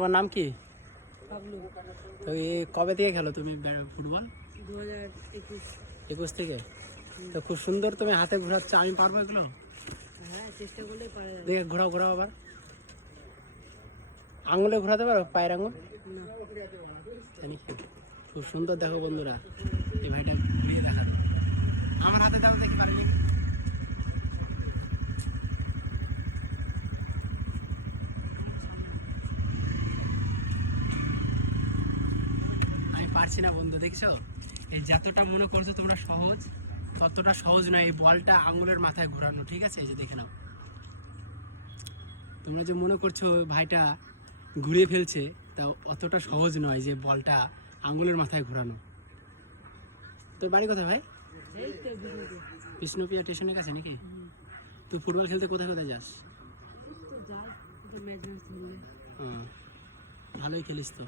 তোমার নাম কি? বাবলু। তো এই কবে থেকে খেলো তুমি ফুটবল? 2021 থেকে। তো খুব সুন্দর তুমি হাতে ঘোরাচ্ছ, আমি পারবো এগুলো? হ্যাঁ, চেষ্টা করলেই পারা যাবে। দেখে ঘোরাও ঘোরাও আবার। আঙুলে ঘোরাতে পারো, পায়ের আঙুল? না। জানি কি? খুব সুন্দর দেখো বন্ধুরা, এই ভাইটা ঘুরিয়ে দেখানো। আমার হাতে দাম দেখতে পারবি? আমি পারছি না বন্ধু, দেখছো? এই যতটা মনে করছো তোমরা সহজ, ততটা সহজ নয় এই বলটা আঙুলের মাথায় ঘোরানো, ঠিক আছে? এই যে দেখে নাও, তোমরা যে মনে করছো ভাইটা ঘুরিয়ে ফেলছে, তা অতটা সহজ নয় যে বলটা আঙুলের মাথায় ঘোরানো। তোর বাড়ি কোথায় ভাই? এই তো বিষ্ণুপুর। বিষ্ণুপিয়া স্টেশনের কাছে নাকি? তুই ফুটবল খেলতে কোথায় কোথায় যাস? তো যাই, তো ম্যাচ ম্যাচ খেললে। ভালোই খেলিস তো।